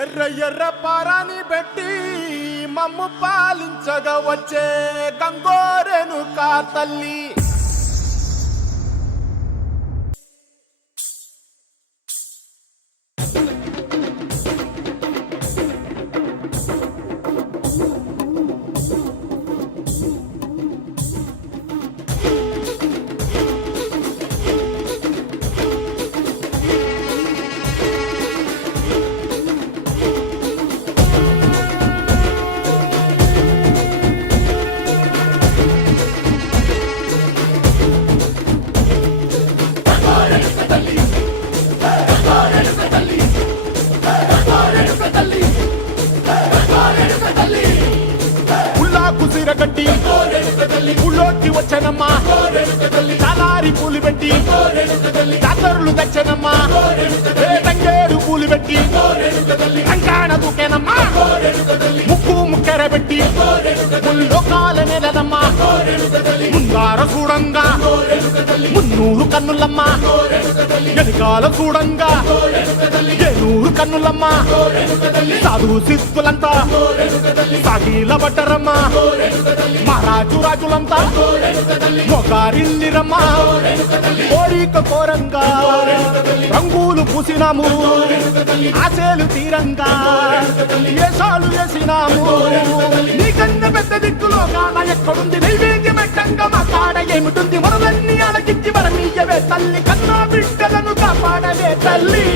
ఎర్ర ఎర్ర పారాని పెట్టి మమ్ము పాలించగా వచ్చే గంగోరెను కా తల్లి. కుసిరగట్టి ఊళ్ళోకి వచ్చనమ్మా, చాలారి పూలు పెట్టి జాతరులు తెచ్చనమ్మా, తంగేడు పూలు పెట్టి కంకాణ దూకేనమ్మా, ముక్కు ముక్కెర పెట్టి ముల్లోకాల నెలదమ్మా, ముందార చూడంగా మున్నూరు కన్నులమ్మా, వెనకాల చూడంగా ఏనూరు కన్నులమ్మా, సాధు సిద్ధులంతా సాగిల బట్టరమ్మా, మహారాజు రాజులంతా మొగారిల్లిరమ్మా, కోరిక కోరంగా రంగులు పూసినాము, ఆశలు తీరంగా ఏసాలు వేసినాము, నీకన్నా పెద్ద దిక్కులో కాన ఎక్కడుంది నైవేద్యం పెట్టంగా మా కాడ ఏమిటుంది, మనలన్నీ అలకించి వరమీయవే తల్లి, కన్నా బిడ్డలను కాపాడవే తల్లి.